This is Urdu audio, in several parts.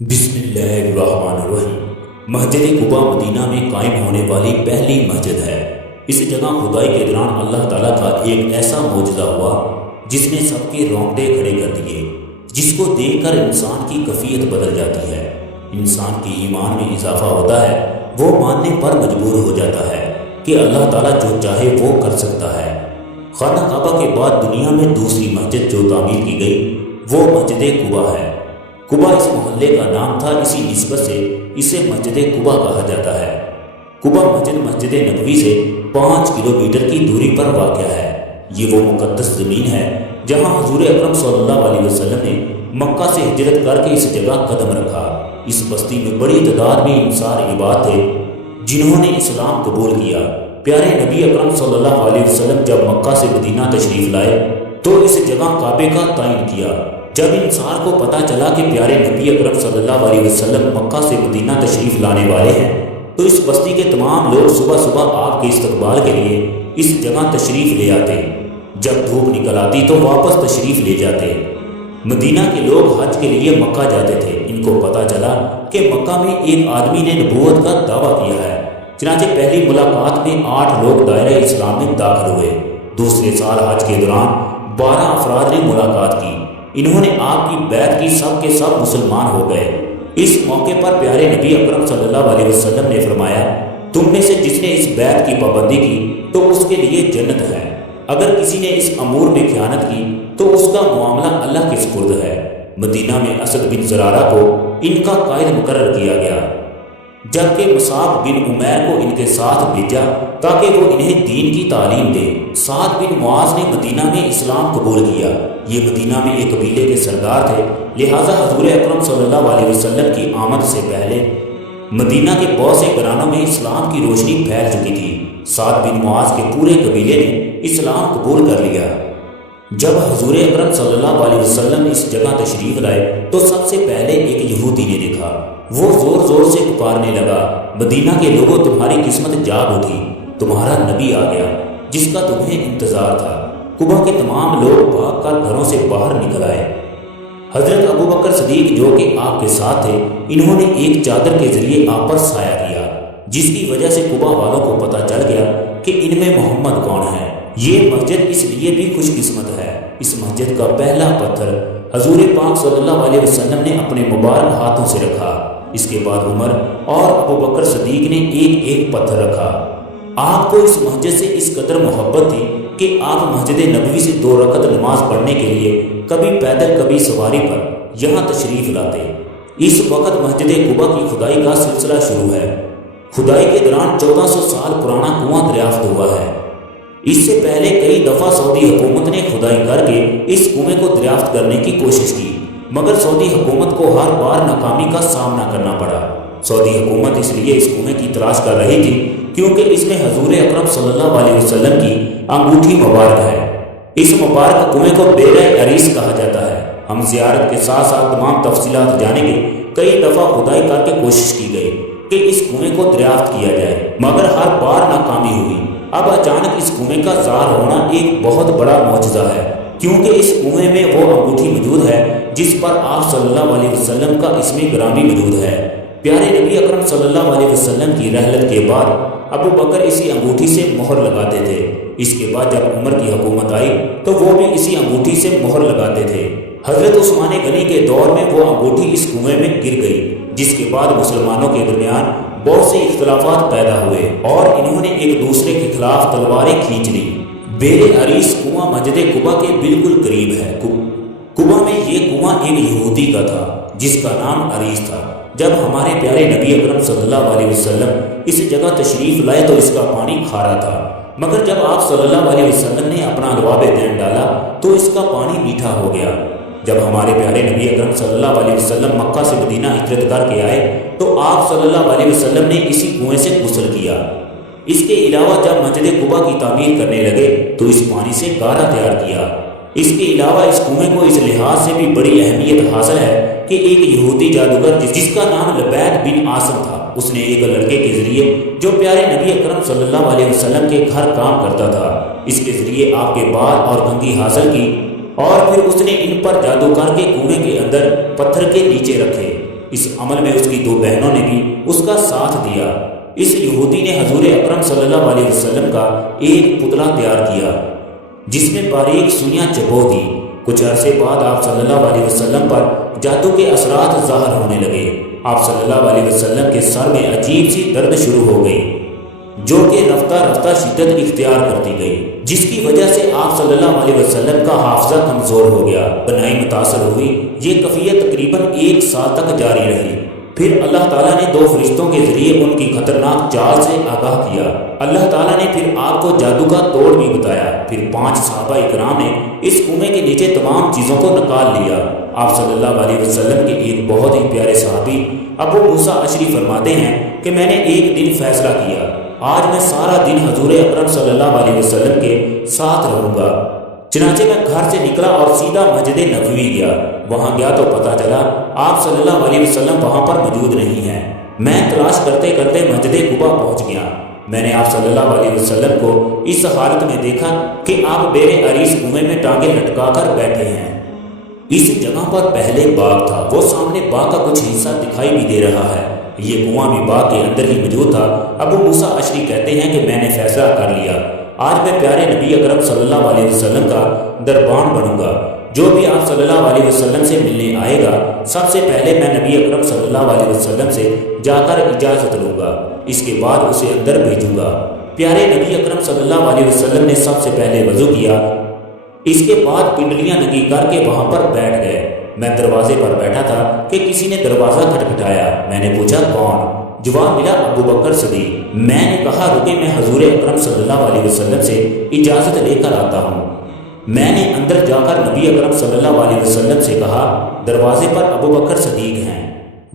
بسم اللہ الرحمن الرحیم۔ مسجد قباء مدینہ میں قائم ہونے والی پہلی مسجد ہے۔ اس جگہ کھدائی کے دوران اللہ تعالیٰ کا ایک ایسا معجزہ ہوا جس نے سب کے رونگٹے کھڑے کر دیے، جس کو دیکھ کر انسان کی کیفیت بدل جاتی ہے۔ انسان کی ایمان میں اضافہ ہوتا ہے، وہ ماننے پر مجبور ہو جاتا ہے کہ اللہ تعالیٰ جو چاہے وہ کر سکتا ہے۔ خانہ کعبہ کے بعد دنیا میں دوسری مسجد جو تعمیر کی گئی وہ مسجد قباء ہے۔ قباء اس محلے کا نام تھا، اسی نسبت سے اسے مسجد قباء کہا جاتا ہے۔ قباء مسجد مسجد نبوی سے 5 کلومیٹر کی دوری پر واقع ہے۔ یہ وہ مقدس زمین ہے جہاں حضور اکرم صلی اللہ علیہ وسلم نے مکہ سے ہجرت کر کے اس جگہ قدم رکھا۔ اس بستی میں بڑی تعداد میں انصار عباد تھے جنہوں نے اسلام قبول کیا۔ پیارے نبی اکرم صلی اللہ علیہ وسلم جب مکہ سے مدینہ تشریف لائے تو اس جگہ کعبے کا تعین کیا۔ جب انصار کو پتہ چلا کہ پیارے نبی اکرم صلی اللہ علیہ وسلم مکہ سے مدینہ تشریف لانے والے ہیں تو اس بستی کے تمام لوگ صبح صبح آپ کے استقبال کے لیے اس جگہ تشریف لے آتے۔ جب دھوپ نکل آتی تو واپس تشریف لے جاتے۔ مدینہ کے لوگ حج کے لیے مکہ جاتے تھے۔ ان کو پتہ چلا کہ مکہ میں ایک آدمی نے نبوت کا دعویٰ کیا ہے، چنانچہ پہلی ملاقات میں 8 لوگ دائرہ اسلام میں داخل ہوئے۔ دوسرے سال حج کے دوران 12 افراد نے ملاقات کی۔ انہوں نے آپ کی بیعت کی، سب کے سب مسلمان ہو گئے۔ اس موقع پر پیارے نبی اکرم صلی اللہ علیہ وسلم نے فرمایا، تم میں سے جس نے اس بیعت کی پابندی کی تو اس کے لیے جنت ہے۔ اگر کسی نے اس امور میں خیانت کی تو اس کا معاملہ اللہ کے سپرد ہے۔ مدینہ میں اسد بن زرارہ کو ان کا قائد مقرر کیا گیا، جبکہ مصعب بن عمیر کو ان کے ساتھ بھیجا تاکہ وہ انہیں دین کی تعلیم دے۔ سعد بن معاذ نے مدینہ میں اسلام قبول کیا۔ یہ مدینہ میں ایک قبیلے کے سردار تھے، لہٰذا حضور اکرم صلی اللہ علیہ وسلم کی آمد سے پہلے مدینہ کے بہت سے گھرانوں میں اسلام کی روشنی پھیل چکی تھی۔ سعد بن معاذ کے پورے قبیلے نے اسلام قبول کر لیا۔ جب حضور اکرم صلی اللہ علیہ وسلم اس جگہ تشریف لائے تو سب سے پہلے ایک یہودی نے دیکھا۔ وہ زور زور سے پکارنے لگا، مدینہ کے لوگوں، تمہاری قسمت جاگ اٹھی، تمہارا نبی آ گیا جس کا تمہیں انتظار تھا۔ قباء کے تمام لوگ بھاگ کر گھروں سے باہر نکل آئے۔ حضرت ابوبکر صدیق جو کہ آپ کے ساتھ تھے، انہوں نے ایک چادر کے ذریعے آپ پر سایہ کیا، جس کی وجہ سے قباء والوں کو پتہ چل گیا کہ ان میں محمد کون ہے۔ یہ مسجد اس لیے بھی خوش قسمت ہے۔ اس مسجد کا پہلا پتھر حضور پاک صلی اللہ علیہ وسلم نے اپنے مبارک ہاتھوں سے رکھا۔ اس کے بعد عمر اور ابوبکر صدیق نے ایک ایک پتھر رکھا۔ آپ کو اس مسجد سے اس قدر محبت تھی کہ آپ مسجد نبوی سے 2 رکعت نماز پڑھنے کے لیے کبھی پیدل کبھی سواری پر یہاں تشریف لاتے۔ اس وقت مسجد قباء کی کھدائی کا سلسلہ شروع ہے۔ کھدائی کے دوران 1400 سال پرانا کنواں دریافت ہوا ہے۔ اس سے پہلے کئی دفعہ سعودی حکومت نے کھدائی کر کے اس کنویں کو دریافت کرنے کی کوشش کی، مگر سعودی حکومت کو ہر بار ناکامی کا سامنا کرنا پڑا۔ سعودی حکومت اس لیے اس کنویں کی تلاش کر رہی تھی کیونکہ اس میں حضور اکرم صلی اللہ علیہ وسلم کی انگوٹھی مبارک ہے۔ اس مبارک کنویں کو بیرہ عریس کہا جاتا ہے۔ ہم زیارت کے ساتھ ساتھ تمام تفصیلات جانیں گے۔ کئی دفعہ کھدائی کر کے کوشش کی گئی کہ اس کنویں کو دریافت کیا جائے، مگر ہر بار ناکامی ہوئی۔ اب اچانک اس کنویں کا ظاہر ہونا ایک بہت بڑا معجزہ ہے، کیونکہ اس کنویں میں وہ انگوٹھی موجود ہے جس پر آپ صلی اللہ علیہ وسلم کا اسم گرامی موجود ہے۔ پیارے نبی اکرم صلی اللہ علیہ وسلم کی رحلت کے بعد ابو بکر اسی انگوٹھی سے مہر لگاتے تھے۔ اس کے بعد جب عمر کی حکومت آئی تو وہ بھی اسی انگوٹھی سے مہر لگاتے تھے۔ حضرت عثمان غنی کے دور میں وہ انگوٹھی اس کنویں میں گر گئی، جس کے بعد مسلمانوں کے درمیان بہت سے اختلافات پیدا ہوئے اور انہوں نے ایک دوسرے کے خلاف تلواریں کھینچ لی۔ بیرہ عریس کنواں مسجد قباء کے بالکل قریب ہے۔ قباء میں یہ کنواں ایک یہودی کا تھا جس کا نام عریس تھا۔ جب ہمارے پیارے نبی اکرم صلی اللہ علیہ وسلم اس جگہ تشریف لائے تو اس کا پانی کھارا تھا، مگر جب آپ صلی اللہ علیہ وسلم نے اپنا لعاب دین ڈالا تو اس کا پانی میٹھا ہو گیا۔ جب ہمارے پیارے نبی اکرم صلی اللہ علیہ وسلم مکہ سے مدینہ ہجرت کر کے آئے تو آپ صلی اللہ علیہ وسلم نے اسی کنویں سے غسل کیا۔ اس کے علاوہ جب مسجد قباء کی تعمیر کرنے لگے تو اس پانی سے گارا تیار کیا۔ اس کے علاوہ اس کنویں کو اس لحاظ سے بھی بڑی اہمیت حاصل ہے کہ ایک یہودی جادوگر جس کا نام لبید بن عاصم تھا، اس نے ایک لڑکے کے ذریعے جو پیارے نبی اکرم صلی اللہ علیہ وسلم کے گھر کام کرتا تھا، اس کے ذریعے آپ کے بال اور کنگھی حاصل کی اور پھر اس نے ان پر جادو کر کے کنویں کے اندر پتھر کے نیچے رکھے۔ اس عمل میں اس کی 2 بہنوں نے بھی اس کا ساتھ دیا۔ اس یہودی نے حضور اکرم صلی اللہ علیہ وسلم کا ایک پتلا تیار کیا جس میں باریک سوئیاں چبو دی۔ کچھ عرصے بعد آپ صلی اللہ علیہ وسلم پر جادو کے اثرات ظاہر ہونے لگے۔ آپ صلی اللہ علیہ وسلم کے سر میں عجیب سی درد شروع ہو گئی جو کہ رفتہ رفتہ شدت اختیار کرتی گئی، جس کی وجہ سے آپ صلی اللہ علیہ وسلم کا حافظہ کمزور ہو گیا، بنائی متاثر ہوئی۔ یہ کیفیت تقریباً 1 سال تک جاری رہی۔ پھر اللہ تعالیٰ نے 2 فرشتوں کے ذریعے ان کی خطرناک چال سے آگاہ کیا۔ اللہ تعالیٰ نے پھر آپ کو جادو کا توڑ بھی بتایا۔ پھر 5 صحابہ اکرام نے اس کنویں کے نیچے تمام چیزوں کو نکال لیا۔ آپ صلی اللہ علیہ وسلم کے ایک بہت ہی پیارے صحابی ابو موسیٰ اشعری فرماتے ہیں کہ میں نے ایک دن فیصلہ کیا، آج میں سارا دن حضور اکرم صلی اللہ علیہ وسلم کے ساتھ رہوں گا۔ چنانچہ میں گھر سے نکلا اور سیدھا مسجد نبوی گیا۔ وہاں گیا تو پتہ چلا آپ صلی اللہ علیہ وسلم وہاں پر موجود نہیں ہیں۔ میں تلاش کرتے کرتے مسجد قباء پہنچ گیا۔ میں نے آپ صلی اللہ علیہ وسلم کو اس حالت میں دیکھا کہ آپ بیر عریض کنویں میں ٹانگیں لٹکا کر بیٹھے ہیں۔ اس جگہ پر پہلے باغ تھا، وہ سامنے باغ کا کچھ حصہ دکھائی بھی دے رہا ہے۔ یہ کنواں بھی باغ کے اندر ہی موجود تھا۔ ابو موسیٰ اشعری کہتے ہیں کہ میں نے فیصلہ کر لیا، آج میں پیارے نبی اکرم صلی اللہ علیہ وسلم کا دربان بنوں گا۔ جو بھی آپ صلی اللہ علیہ وسلم سے ملنے آئے گا، سب سے پہلے میں نبی اکرم صلی اللہ علیہ وسلم سے جا کر اجازت لوں گا، اس کے بعد اسے اندر بھیجوں گا۔ پیارے نبی اکرم صلی اللہ علیہ وسلم نے سب سے پہلے وضو کیا، اس کے بعد پنڈلیاں ننگی کر کے وہاں پر بیٹھ گئے۔ میں دروازے پر بیٹھا تھا کہ کسی نے دروازہ کھٹکھٹایا۔ میں نے پوچھا کون؟ جواب ملا ابو بکر صدیق۔ میں نے کہا رکے، میں حضور اکرم صلی اللہ علیہ وسلم سے اجازت لے کر آتا ہوں۔ میں نے اندر جا کر نبی اکرم صلی اللہ علیہ وسلم سے کہا دروازے پر ابو بکر صدیق ہیں،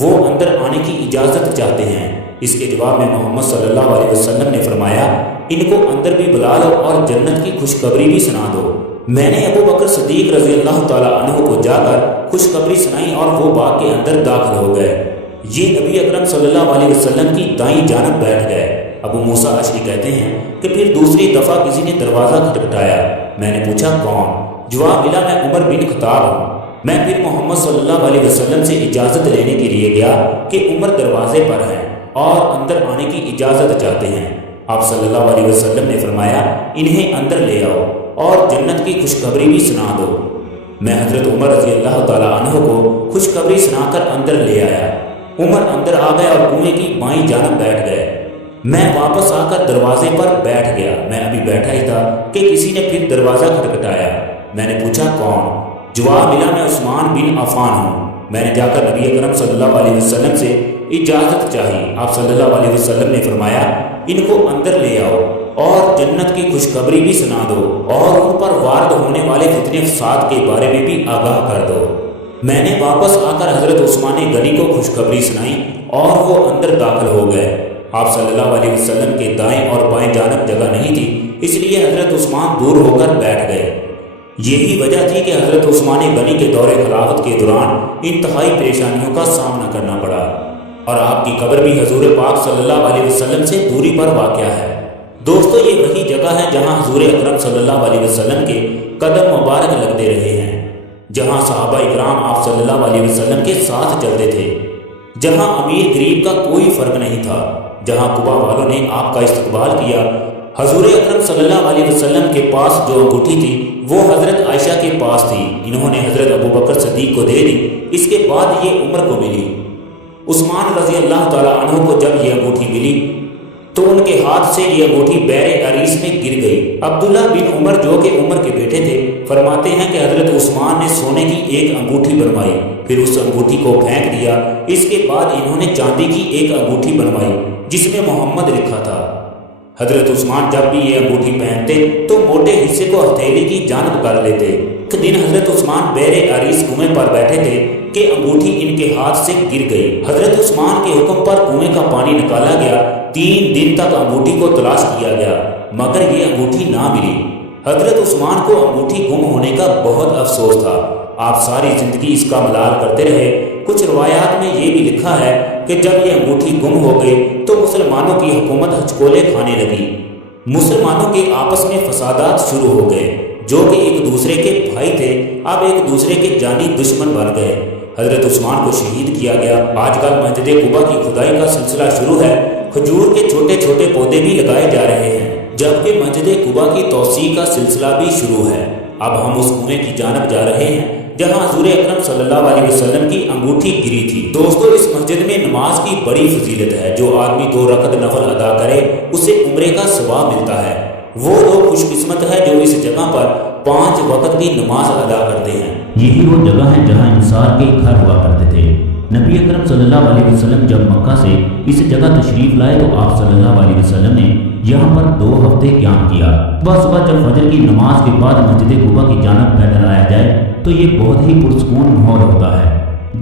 وہ اندر آنے کی اجازت چاہتے ہیں۔ اس کے جواب میں محمد صلی اللہ علیہ وسلم نے فرمایا ان کو اندر بھی بلا لو اور جنت کی خوشخبری بھی سنا دو۔ میں نے ابو بکر صدیق رضی اللہ تعالیٰ عنہ کو جا کر خوشخبری سنائی اور وہ باغ کے اندر داخل ہو گئے۔ یہ نبی اکرم صلی اللہ علیہ وسلم کی دائیں جانب بیٹھ گئے۔ ابو موسیٰ اشعری کہتے ہیں کہ پھر دوسری دفعہ کسی نے دروازہ کھٹکھٹایا۔ میں نے پوچھا کون؟ جواب ملا میں عمر بن خطاب ہوں۔ میں پھر محمد صلی اللہ علیہ وسلم سے اجازت لینے کے لیے گیا کہ عمر دروازے پر ہیں اور اندر آنے کی اجازت چاہتے ہیں۔ آپ صلی اللہ علیہ وسلم نے فرمایا انہیں اندر لے آؤ اور جنت کی خوشخبری بھی سنا دو۔ میں حضرت عمر رضی اللہ تعالیٰ عنہ کو خوشخبری سنا کر اندر لے آیا۔ عمر اندر آ گئے اور کنویں کی بائیں جانب بیٹھ گئے۔ میں واپس آ کر دروازے پر بیٹھ گیا۔ میں ابھی بیٹھا ہی تھا کہ کسی نے پھر دروازہ کھٹکھٹایا۔ میں نے پوچھا کون؟ جواب ملا میں عثمان بن عفان ہوں۔ میں نے جا کر نبی اکرم صلی اللہ علیہ وسلم سے اجازت چاہی۔ آپ صلی اللہ علیہ وسلم نے فرمایا ان کو اندر لے آؤ اور جنت کی خوشخبری بھی سنا دو اور ان پر وارد ہونے والے فتنے فساد کے بارے میں بھی آگاہ کر دو۔ میں نے واپس آ کر حضرت عثمان غنی کو خوشخبری سنائی اور وہ اندر داخل ہو گئے۔ آپ صلی اللہ علیہ وسلم کے دائیں اور بائیں جانب جگہ نہیں تھی، اس لیے حضرت عثمان دور ہو کر بیٹھ گئے۔ یہی وجہ تھی کہ حضرت عثمان غنی کے دور خلافت کے دوران انتہائی پریشانیوں کا سامنا کرنا پڑا، اور آپ کی قبر بھی حضور پاک صلی اللہ علیہ وسلم سے دوری پر واقع ہے۔ دوستو یہ وہی جگہ ہے جہاں حضور اکرم صلی اللہ علیہ وسلم کے قدم مبارک لگتے رہے ہیں، جہاں صحابہ اکرام آپ صلی اللہ علیہ وسلم کے ساتھ چلتے تھے، جہاں امیر غریب کا کوئی فرق نہیں تھا، جہاں قباء والوں نے آپ کا استقبال کیا۔ حضور اکرم صلی اللہ علیہ وسلم کے پاس جو انگوٹھی تھی وہ حضرت عائشہ کے پاس تھی، انہوں نے حضرت ابو بکر صدیق کو دے دی، اس کے بعد یہ عمر کو ملی۔ عثمان رضی اللہ تعالیٰ عنہ کو جب یہ انگوٹھی ملی تو ان کے ہاتھ سے یہ انگوٹھی بیر عریس میں گر گئی۔ عبداللہ بن عمر جو کہ عمر کے بیٹے تھے فرماتے ہیں کہ حضرت عثمان نے سونے کی ایک انگوٹھی بنوائی، پھر اس انگوٹھی کو پھینک دیا۔ اس کے بعد انہوں نے چاندی کی ایک انگوٹھی بنوائی جس میں محمد لکھا تھا۔ حضرت عثمان جب بھی یہ انگوٹھی پہنتے تو موٹے حصے کو ہتھیلی کی جانب کر لیتے۔ ایک دن حضرت عثمان بیر عریس کنویں پر بیٹھے تھے کہ انگوٹھی ان کے ہاتھ سے گر گئی۔ حضرت عثمان کے حکم پر کنویں کا پانی نکالا گیا۔ 3 دن تک انگوٹھی کو تلاش کیا گیا مگر یہ انگوٹھی نہ ملی۔ حضرت عثمان کو انگوٹھی گم ہونے کا بہت افسوس تھا۔ آپ ساری زندگی اس کا ملال کرتے رہے۔ کچھ روایات میں یہ بھی لکھا ہے کہ جب یہ انگوٹھی گم ہو گئی تو مسلمانوں کی حکومت ہچکولے کھانے لگی۔ مسلمانوں کے آپس میں فسادات شروع ہو گئے، جو کہ ایک دوسرے کے بھائی تھے اب ایک دوسرے کے جانی دشمن بن گئے۔ حضرت عثمان کو شہید کیا گیا۔ آج کل مسجد قباء کی کھدائی کا سلسلہ شروع ہے۔ کھجور کے چھوٹے چھوٹے پودے بھی لگائے جا رہے ہیں، جبکہ مسجد قباء کی توسیع کا سلسلہ بھی شروع ہے۔ اب ہم اس کنویں کی جانب جا رہے ہیں جہاں حضور اکرم صلی اللہ علیہ وسلم کی انگوٹھی گری تھی۔ دوستو، اس مسجد میں نماز کی بڑی فضیلت ہے۔ جو آدمی 2 رکعت نفل ادا کرے اسے عمرے کا ثواب ملتا ہے۔ وہ لوگ خوش قسمت ہے جو اس جگہ پر 5 وقت کی نماز ادا کرتے ہیں۔ یہی وہ جگہ ہے جہاں انصار کے گھر ہوا کرتے تھے۔ نبی اکرم صلی اللہ علیہ وسلم جب مکہ سے اس جگہ تشریف لائے تو آپ صلی اللہ علیہ وسلم نے یہاں پر 2 ہفتے قیام کیا۔ صبح جب فجر کی نماز کے بعد مسجد قباء کی جانب پیدل آیا جائے تو یہ بہت ہی پرسکون ماحول ہوتا ہے۔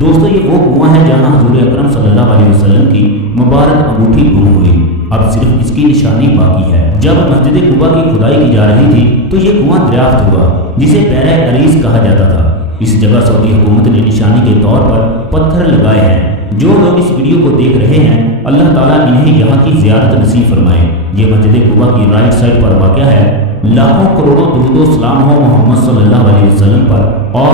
دوستو، یہ وہ کنواں ہے جہاں حضور اکرم صلی اللہ علیہ وسلم کی مبارک انگوٹھی گم ہوئی۔ اب صرف اس کی نشانی باقی ہے۔ جب مسجد قباء کی کھدائی کی جا رہی تھی تو یہ کنواں دریافت ہوا جسے بئر عریض کہا جاتا تھا۔ اس جگہ سعودی حکومت نے نشانی کے طور پر پتھر لگائے ہیں۔ جو لوگ اس ویڈیو کو دیکھ رہے ہیں اللہ تعالیٰ انہیں یہاں کی زیارت نصیب فرمائے۔ یہ مسجد قباء کی رائٹ سائڈ پر واقع ہے۔ لاکھوں کروڑوں درود و سلام ہو محمد صلی اللہ علیہ وسلم پر اور